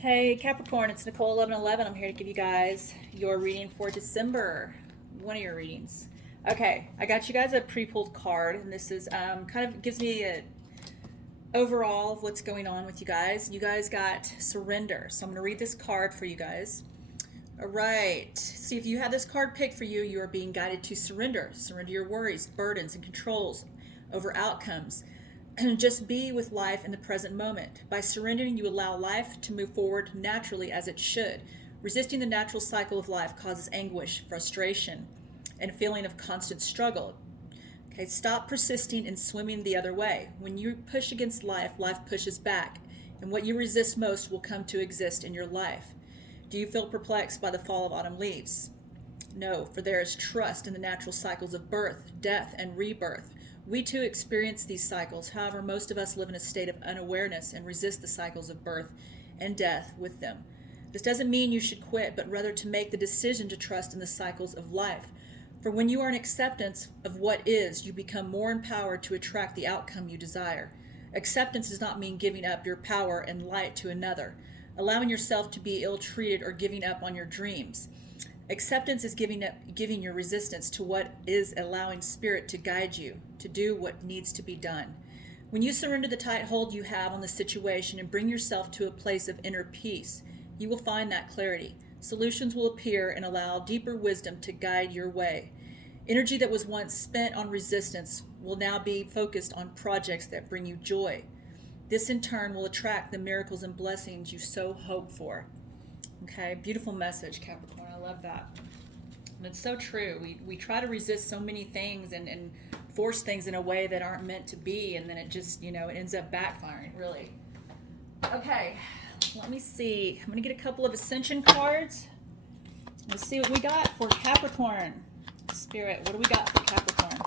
Hey Capricorn, it's Nicole 1111. I'm here to give you guys your reading for December. One of your readings. Okay, I got you guys a pre-pulled card, and this is kind of gives me a overall of what's going on with you guys. You guys got surrender, so I'm going to read this card for you guys. All right. See, if you have this card picked for you, you are being guided to surrender. Surrender your worries, burdens, and controls over outcomes. And just be with life in the present moment. By surrendering, you allow life to move forward naturally as it should. Resisting the natural cycle of life causes anguish, frustration, and a feeling of constant struggle. Okay, stop persisting and swimming the other way. When you push against life, life pushes back, and what you resist most will come to exist in your life. Do you feel perplexed by the fall of autumn leaves? No, for there is trust in the natural cycles of birth, death, and rebirth. We too experience these cycles. However, most of us live in a state of unawareness and resist the cycles of birth and death with them. This doesn't mean you should quit, but rather to make the decision to trust in the cycles of life. For when you are in acceptance of what is, you become more empowered to attract the outcome you desire. Acceptance does not mean giving up your power and light to another, allowing yourself to be ill-treated, or giving up on your dreams. Acceptance is giving your resistance to what is, allowing spirit to guide you to do what needs to be done. When you surrender the tight hold you have on the situation and bring yourself to a place of inner peace, you will find that clarity. Solutions will appear and allow deeper wisdom to guide your way. Energy that was once spent on resistance will now be focused on projects that bring you joy. This in turn will attract the miracles and blessings you so hope for. Okay, beautiful message, Capricorn. I love that. And it's so true. We try to resist so many things and force things in a way that aren't meant to be, and then it just, it ends up backfiring, really. Okay, let me see. I'm going to get a couple of Ascension cards. Let's see what we got for Capricorn. Spirit, what do we got for Capricorn?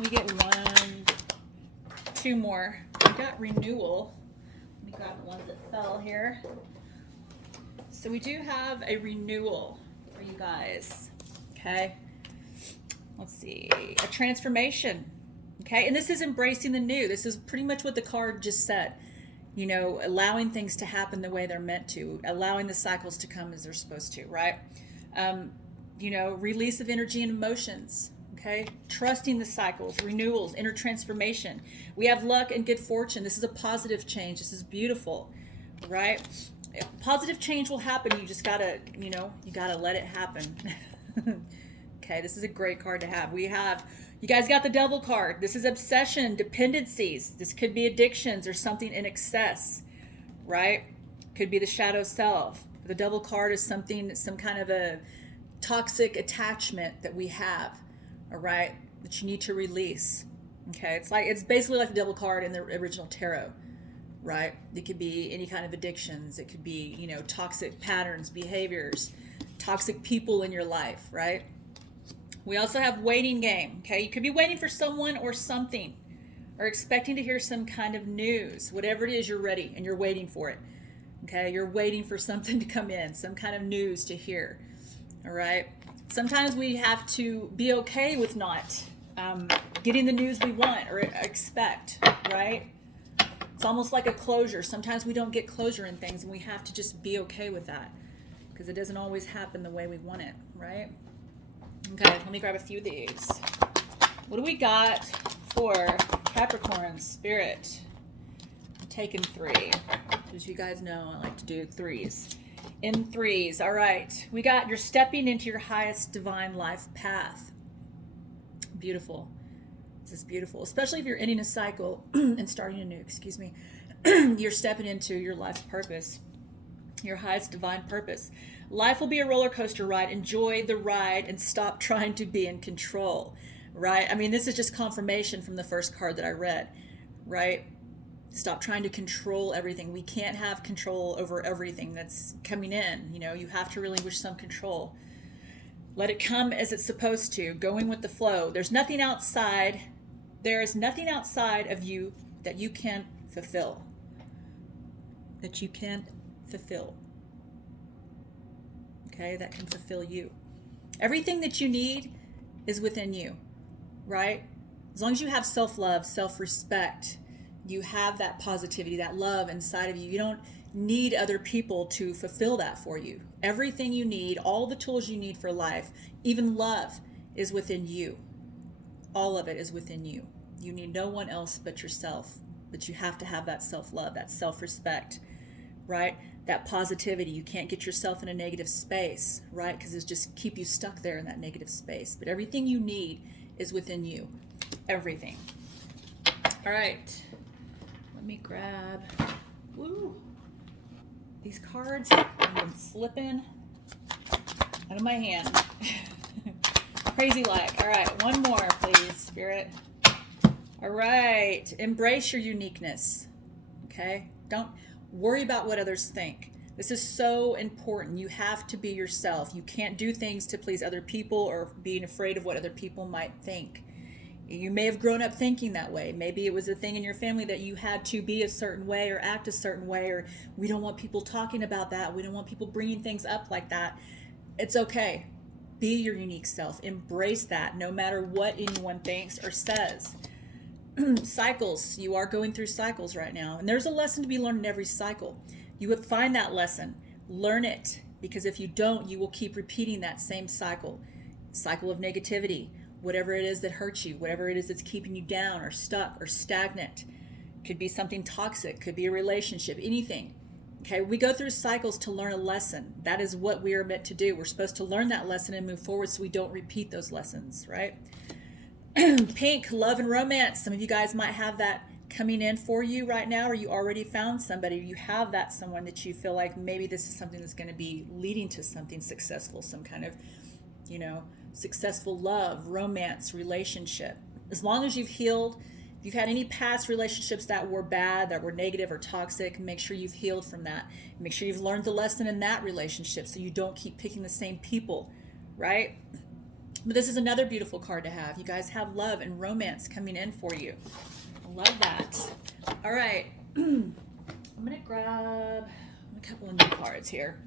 We get one, two more. We got renewal. Let me grab the ones that fell here. So we do have a renewal for you guys. Okay. Let's see. A transformation. Okay. And this is embracing the new. This is pretty much what the card just said. Allowing things to happen the way they're meant to, allowing the cycles to come as they're supposed to, right? Release of energy and emotions. Okay, trusting the cycles, renewals, inner transformation. We have luck and good fortune. This is a positive change. This is beautiful, right? Positive change will happen. You just gotta, you gotta let it happen. Okay, this is a great card to have. You guys got the Devil card. This is obsession, dependencies. This could be addictions or something in excess, right? Could be the shadow self. The Devil card is some kind of a toxic attachment that we have. All right, that you need to release. Okay, it's basically like the Devil card in the original tarot, right? It could be any kind of addictions. It could be, toxic patterns, behaviors, toxic people in your life, right? We also have waiting game. Okay, you could be waiting for someone or something, or expecting to hear some kind of news. Whatever it is, you're ready and you're waiting for it. Okay, you're waiting for something to come in, some kind of news to hear. All right. Sometimes we have to be okay with not getting the news we want or expect, right? It's almost like a closure. Sometimes we don't get closure in things, and we have to just be okay with that because it doesn't always happen the way we want it, right? Okay, let me grab a few of these. What do we got for Capricorn Spirit? I'm taking 3. As you guys know, I like to do 3s. In 3s. All right. We got you're stepping into your highest divine life path. Beautiful. This is beautiful. Especially if you're ending a cycle and starting a new, you're stepping into your life's purpose. Your highest divine purpose. Life will be a roller coaster ride. Enjoy the ride and stop trying to be in control. Right? I mean, this is just confirmation from the first card that I read. Right? Stop trying to control everything. We can't have control over everything that's coming in. You have to relinquish some control. Let it come as it's supposed to, going with the flow. There is nothing outside of you that you can't fulfill. Okay, that can fulfill you. Everything that you need is within you, right? As long as you have self-love, self-respect, You have that positivity, that love inside of you. You don't need other people to fulfill that for you. Everything you need, all the tools you need for life, even love, is within you. All of it is within you. You need no one else but yourself. But you have to have that self-love, that self-respect, right? That positivity. You can't get yourself in a negative space, right? Because it's just keep you stuck there in that negative space. But everything you need is within you. Everything. All right. Let me grab, these cards have been slipping out of my hand. Crazy like. All right, one more, please, Spirit. All right, embrace your uniqueness, okay? Don't worry about what others think. This is so important. You have to be yourself. You can't do things to please other people or being afraid of what other people might think. You may have grown up thinking that way. Maybe it was a thing in your family that you had to be a certain way or act a certain way, or we don't want people talking about that. We don't want people bringing things up like that. It's okay. Be your unique self. Embrace that no matter what anyone thinks or says. Cycles. You are going through cycles right now. And there's a lesson to be learned in every cycle. You would find that lesson. Learn it. Because if you don't, you will keep repeating that same cycle. Cycle of negativity. Whatever it is that hurts you, whatever it is that's keeping you down or stuck or stagnant. Could be something toxic, could be a relationship, anything. Okay, we go through cycles to learn a lesson. That is what we are meant to do. We're supposed to learn that lesson and move forward so we don't repeat those lessons, right? Pink, love and romance. Some of you guys might have that coming in for you right now, or you already found somebody, or you have that someone that you feel like maybe this is something that's going to be leading to something successful, some kind of, successful love, romance, relationship. As long as you've healed, if you've had any past relationships that were bad, that were negative or toxic, make sure you've healed from that. Make sure you've learned the lesson in that relationship so you don't keep picking the same people, right? But this is another beautiful card to have. You guys have love and romance coming in for you. I love that. All right. I'm going to grab a couple of new cards here.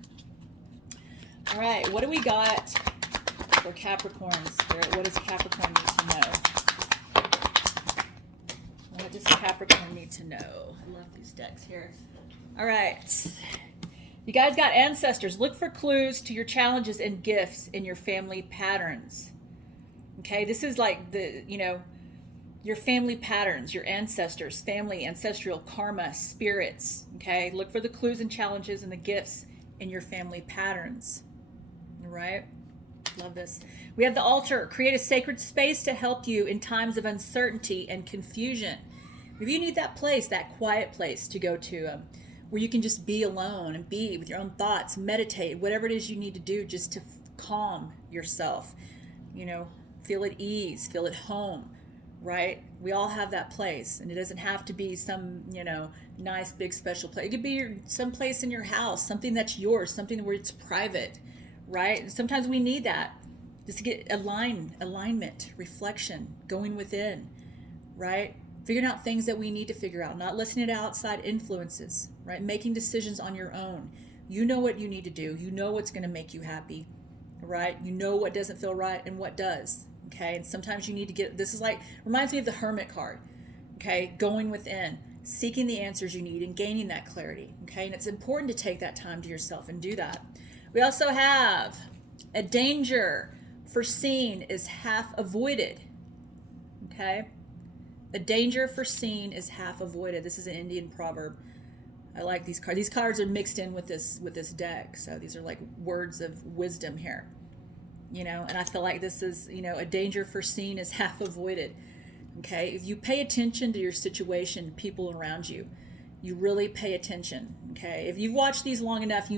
All right. What do we got for Capricorn Spirit? What does Capricorn need to know? What does Capricorn need to know? I love these decks here. All right. You guys got ancestors. Look for clues to your challenges and gifts in your family patterns. Okay, this is like your family patterns, your ancestors, family, ancestral karma, spirits. Okay, look for the clues and challenges and the gifts in your family patterns. All right. Love this. We have the altar. Create a sacred space to help you in times of uncertainty and confusion. If you need that place, that quiet place to go to, where you can just be alone and be with your own thoughts, meditate, whatever it is you need to do just to calm yourself, feel at ease, feel at home, right? We all have that place, and it doesn't have to be some, nice, big, special place. It could be some place in your house, something that's yours, something where it's private, right? And sometimes we need that just to get alignment, reflection, going within, right? Figuring out things that we need to figure out, not listening to outside influences, right? Making decisions on your own. You know what you need to do. You know what's going to make you happy, right? You know what doesn't feel right and what does, okay? And sometimes you need to this reminds me of the Hermit card, okay? Going within, seeking the answers you need and gaining that clarity, okay? And it's important to take that time to yourself and do that. We also have a danger foreseen is half avoided, okay? A danger foreseen is half avoided. This is an Indian proverb. I like these cards. These cards are mixed in with this deck. So these are like words of wisdom here, and I feel like this is, a danger foreseen is half avoided. Okay. If you pay attention to your situation, people around you, you really pay attention. Okay. If you've watched these long enough,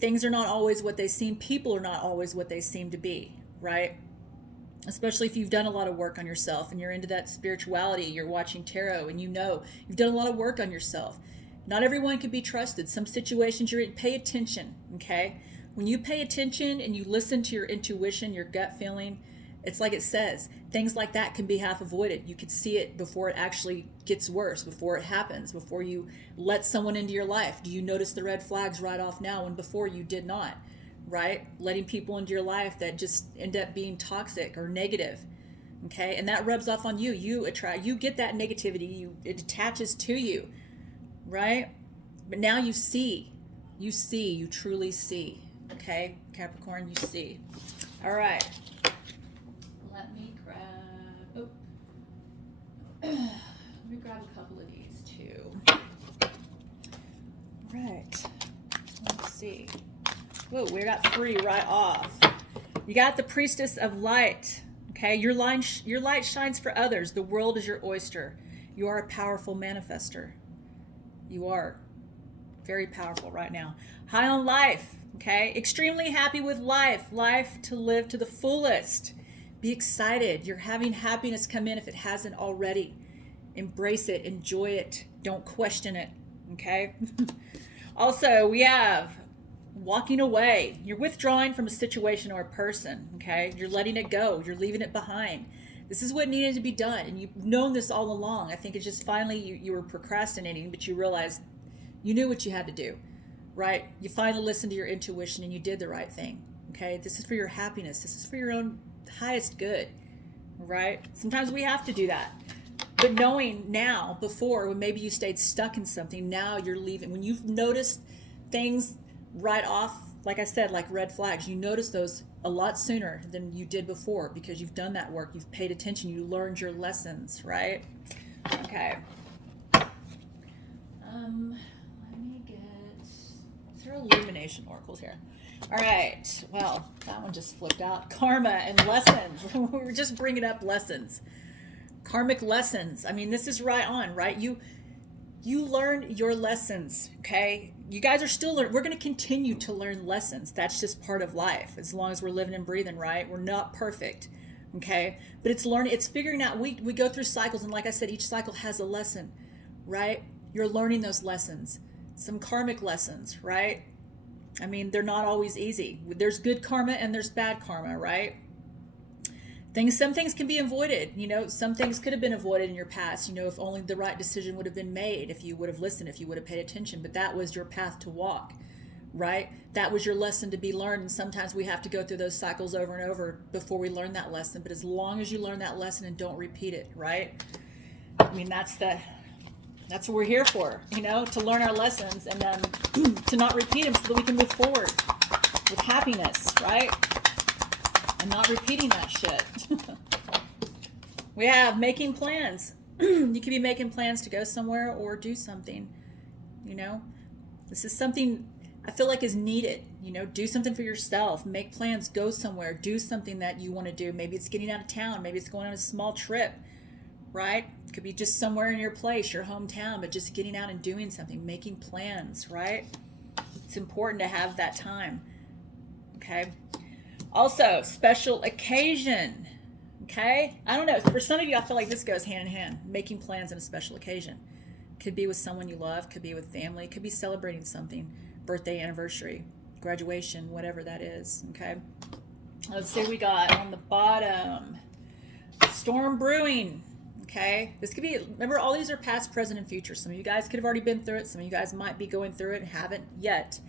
things are not always what they seem. People are not always what they seem to be, right? Especially if you've done a lot of work on yourself and you're into that spirituality, you're watching tarot and you've done a lot of work on yourself. Not everyone can be trusted. Some situations you're in, pay attention, okay? When you pay attention and you listen to your intuition, your gut feeling, it's like it says, things like that can be half avoided. You could see it before it actually gets worse, before it happens, before you let someone into your life. Do you notice the red flags right off now when before you did not, right? Letting people into your life that just end up being toxic or negative, Okay, and that rubs off on you. You get that negativity. It attaches to you, right? But now you see, you truly see. Okay, Capricorn, you see. All right. Let me grab. Let me grab a couple of these too. All right. Let's see. Whoa, we got 3 right off. You got the Priestess of Light. Okay, your light shines for others. The world is your oyster. You are a powerful manifester. You are very powerful right now. High on life. Okay, extremely happy with life. Life to live to the fullest. Be excited. You're having happiness come in if it hasn't already. Embrace it. Enjoy it. Don't question it. Okay. Also, we have walking away. You're withdrawing from a situation or a person. Okay, you're letting it go. You're leaving it behind. This is what needed to be done, and you've known this all along. I think it's just finally you were procrastinating, but you realized you knew what you had to do, right? You finally listened to your intuition and you did the right thing. Okay, this is for your happiness. This is for your own highest good, right? Sometimes we have to do that. But knowing now, before, when maybe you stayed stuck in something, now you're leaving. When you've noticed things right off, like I said, like red flags, you notice those a lot sooner than you did before because you've done that work. You've paid attention. You learned your lessons, right? Okay. Let me get... Is there Illumination Oracles here? All right. Well, that one just flipped out. Karma and lessons. We were just bringing up lessons. Karmic lessons. I mean, this is right on, right? You learned your lessons, okay? You guys are still learning. We're going to continue to learn lessons. That's just part of life. As long as we're living and breathing, right? We're not perfect, okay? But it's learning. It's figuring out. We go through cycles, and like I said, each cycle has a lesson, right? You're learning those lessons. Some karmic lessons, right? I mean, they're not always easy. There's good karma and there's bad karma, right? Some things can be avoided. Some things could have been avoided in your past, if only the right decision would have been made, if you would have listened, if you would have paid attention. But that was your path to walk, right? That was your lesson to be learned. And sometimes we have to go through those cycles over and over before we learn that lesson. But as long as you learn that lesson and don't repeat it, right? I mean, that's what we're here for, to learn our lessons and then to not repeat them so that we can move forward with happiness, right? And not repeating that shit. We have making plans. You could be making plans to go somewhere or do something. This is something I feel like is needed. Do something for yourself. Make plans. Go somewhere. Do something that you want to do. Maybe it's getting out of town. Maybe it's going on a small trip, right? It could be just somewhere in your place, your hometown, but just getting out and doing something. Making plans, right? It's important to have that time. Okay. Also, special occasion, okay? I don't know. For some of you, I feel like this goes hand in hand. Making plans on a special occasion. Could be with someone you love. Could be with family. Could be celebrating something. Birthday, anniversary, graduation, whatever that is, okay? Let's see what we got on the bottom. Storm brewing, okay? This could be, remember, all these are past, present, and future. Some of you guys could have already been through it. Some of you guys might be going through it and haven't yet.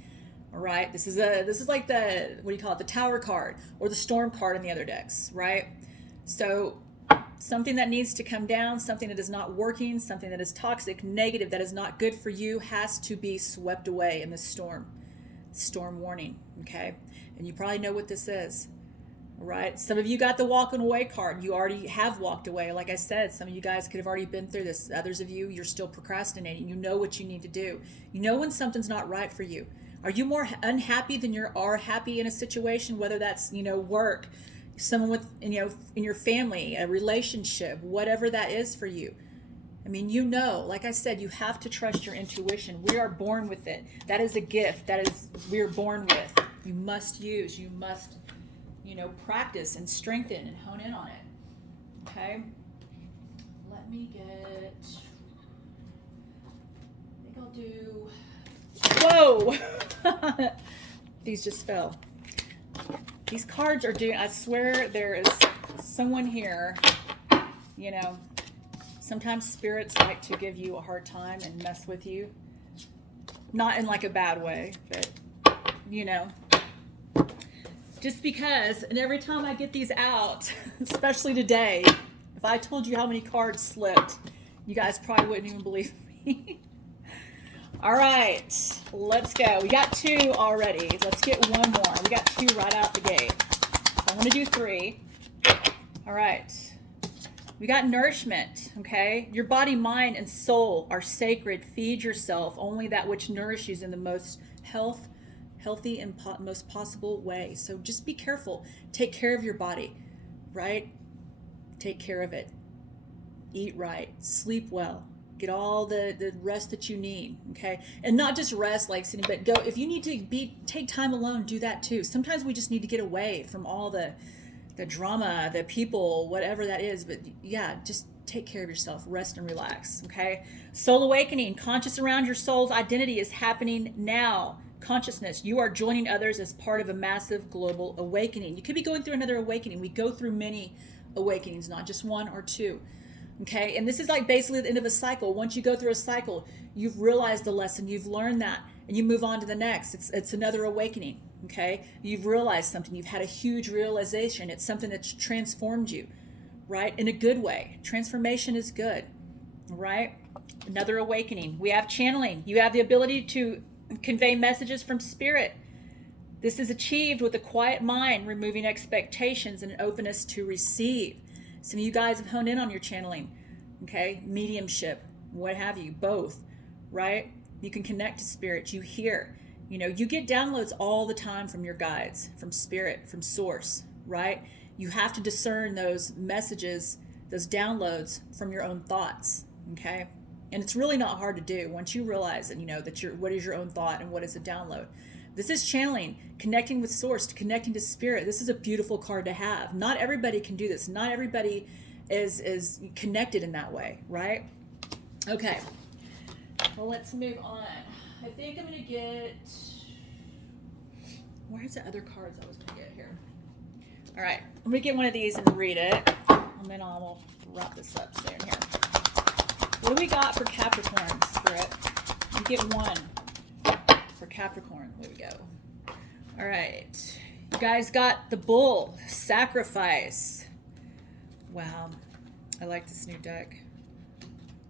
All right, this is like the, what do you call it, the Tower card or the Storm card in the other decks, right? So something that needs to come down, something that is not working, something that is toxic, negative, that is not good for you has to be swept away in this storm. Storm warning, okay? And you probably know what this is, all right? Some of you got the walking away card. You already have walked away. Like I said, some of you guys could have already been through this. Others of you, you're still procrastinating. You know what you need to do. You know when something's not right for you. Are you more unhappy than you are happy in a situation, whether that's, work, someone with, in your family, a relationship, whatever that is for you? I mean, like I said, you have to trust your intuition. We are born with it. That is a gift. We're born with. You must use, practice and strengthen and hone in on it. Okay? Let me get, I think I'll do... Whoa! These just fell. These cards are doing, I swear there is someone here, sometimes spirits like to give you a hard time and mess with you. Not in like a bad way, but, Just because, and every time I get these out, especially today, if I told you how many cards slipped, you guys probably wouldn't even believe me. All right, let's go. We got 2 already. Let's get 1 more. We got 2 right out the gate. So I want to do 3. All right. We got nourishment, okay? Your body, mind, and soul are sacred. Feed yourself only that which nourishes in the most healthy and most possible way. So just be careful. Take care of your body, right? Take care of it. Eat right. Sleep well. Get all the rest that you need, okay? And not just rest like sitting, but go. If you need to take time alone, do that too. Sometimes we just need to get away from all the drama, the people, whatever that is. But yeah, just take care of yourself. Rest and relax, okay? Soul awakening. Conscious around your soul's identity is happening now. Consciousness. You are joining others as part of a massive global awakening. You could be going through another awakening. We go through many awakenings, not just 1 or 2. Okay, and this is like basically the end of a cycle. Once you go through a cycle, you've realized the lesson, you've learned that, and you move on to the next. It's another awakening. Okay, you've realized something, you've had a huge realization. It's something that's transformed you, right? In a good way. Transformation is good, right? Another awakening. We have channeling. You have the ability to convey messages from spirit. This is achieved with a quiet mind, removing expectations and an openness to receive. Some of you guys have honed in on your channeling, okay? Mediumship, what have you, both, right? You can connect to spirit, you hear. You get downloads all the time from your guides, from spirit, from source, right? You have to discern those messages, those downloads from your own thoughts, okay? And it's really not hard to do once you realize that, that what is your own thought and what is a download. This is channeling, connecting with source, connecting to spirit. This is a beautiful card to have. Not everybody can do this. Not everybody is connected in that way, right? Okay. Well, let's move on. I think I'm going to get... Where's the other cards I was going to get here? All right. I'm going to get one of these and read it. And then I'll wrap this up soon here. What do we got for Capricorn, Spirit? You get 1. For Capricorn, there we go. All right, you guys got the Bull, Sacrifice. Wow, I like this new deck.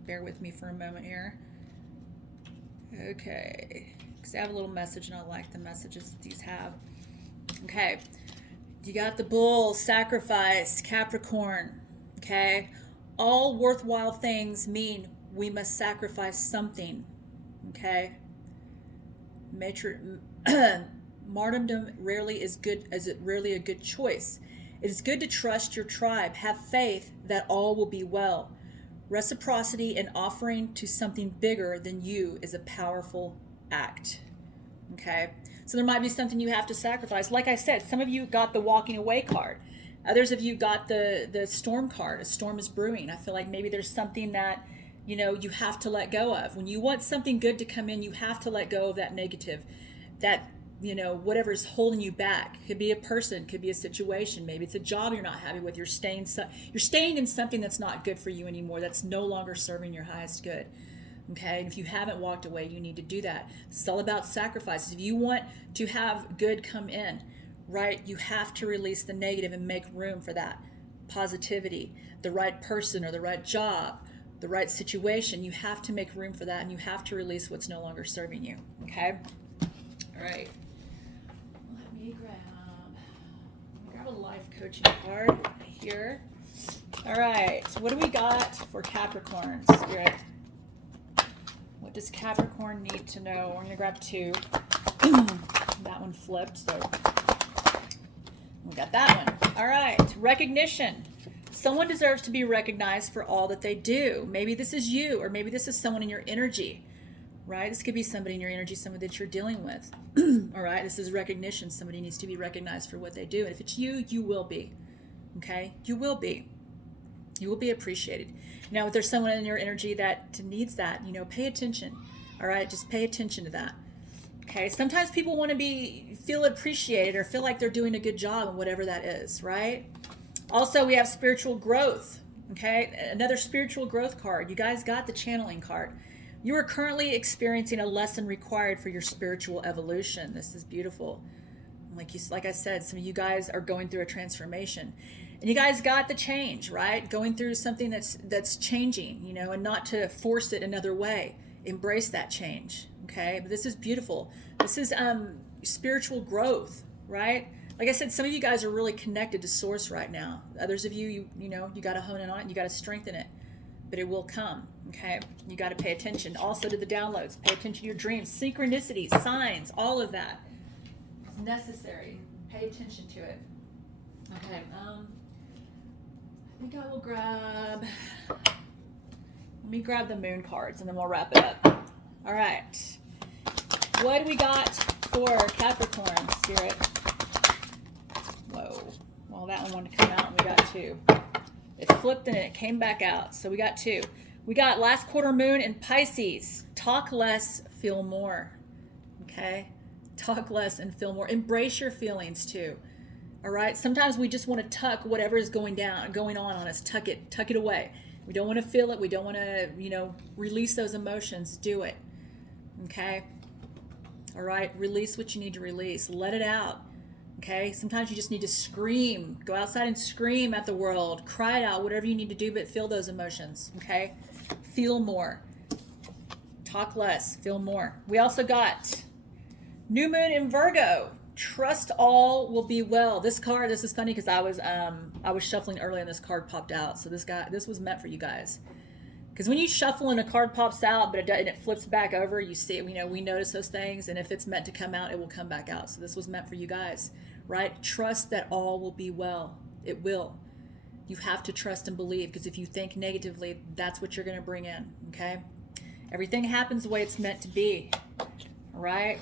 Bear with me for a moment here. Okay, because I have a little message and I like the messages that these have. Okay, you got the Bull, Sacrifice, Capricorn. Okay, all worthwhile things mean we must sacrifice something. Okay. Martyrdom rarely is good, as it rarely a good choice. It is good to trust your tribe. Have faith that all will be well. Reciprocity and offering to something bigger than you is a powerful act. Okay, so there might be something you have to sacrifice. Like I said, some of you got the walking away card. Others of you got the storm card. A storm is brewing. I feel like maybe there's something that you have to let go of. When you want something good to come in, you have to let go of that negative, that, whatever's holding you back. Could be a person, could be a situation. Maybe it's a job you're not happy with. You're staying in something that's not good for you anymore. That's no longer serving your highest good. Okay. And if you haven't walked away, you need to do that. It's all about sacrifices. If you want to have good come in, right, you have to release the negative and make room for that positivity, the right person or the right job, the right situation. You have to make room for that, and you have to release what's no longer serving you. Okay? All right. Let me grab a life coaching card here. All right. What do we got for Capricorn, Spirit? What does Capricorn need to know? We're going to grab 2. That one flipped, so we got that one. All right. Recognition. Someone deserves to be recognized for all that they do. Maybe this is you, or maybe this is someone in your energy, right? This could be somebody in your energy, somebody that you're dealing with. All right, this is recognition. Somebody needs to be recognized for what they do. And if it's you, you will be, okay? You will be. You will be appreciated. Now, if there's someone in your energy that needs that, pay attention, all right? Just pay attention to that. Okay, sometimes people want to feel appreciated or feel like they're doing a good job in whatever that is, right? Also, we have spiritual growth, okay? Another spiritual growth card. You guys got the channeling card. You are currently experiencing a lesson required for your spiritual evolution. This is beautiful, Like I said, some of you guys are going through a transformation, and you guys got the change, right? Going through something that's changing, you know, and not to force it another way. Embrace that change, okay? But this is beautiful. This is spiritual growth, right? Like I said, some of you guys are really connected to source right now. Others of you, you know, you got to hone in on it, you got to strengthen it, but it will come, okay? You got to pay attention also to the downloads. Pay attention to your dreams, synchronicities, signs, all of that. It's necessary. Pay attention to it. Okay, I think I will grab, let me grab the moon cards and then we'll wrap it up. All right. What do we got for Capricorn, Spirit? Whoa. Well, that one wanted to come out and we got 2. It flipped and it came back out. So we got 2. We got last quarter moon in Pisces. Talk less, feel more. Okay? Talk less and feel more. Embrace your feelings too. All right? Sometimes we just want to tuck whatever is going on us. Tuck it away. We don't want to feel it. We don't want to, you know, release those emotions. Do it. Okay? All right? Release what you need to release. Let it out. Okay? Sometimes you just need to scream. Go outside and scream at the world. Cry it out. Whatever you need to do, but feel those emotions. Okay? Feel more. Talk less. Feel more. We also got new moon in Virgo. Trust all will be well. This card, this is funny because I was shuffling earlier and this card popped out. So this was meant for you guys. Because when you shuffle and a card pops out, but it flips back over, you see, you know, we notice those things, and if it's meant to come out, it will come back out. So this was meant for you guys, right? Trust that all will be well. It will. You have to trust and believe, because if you think negatively, that's what you're going to bring in, okay? Everything happens the way it's meant to be, all right?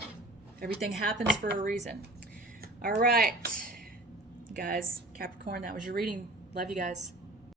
Everything happens for a reason. All right, guys, Capricorn, that was your reading. Love you guys.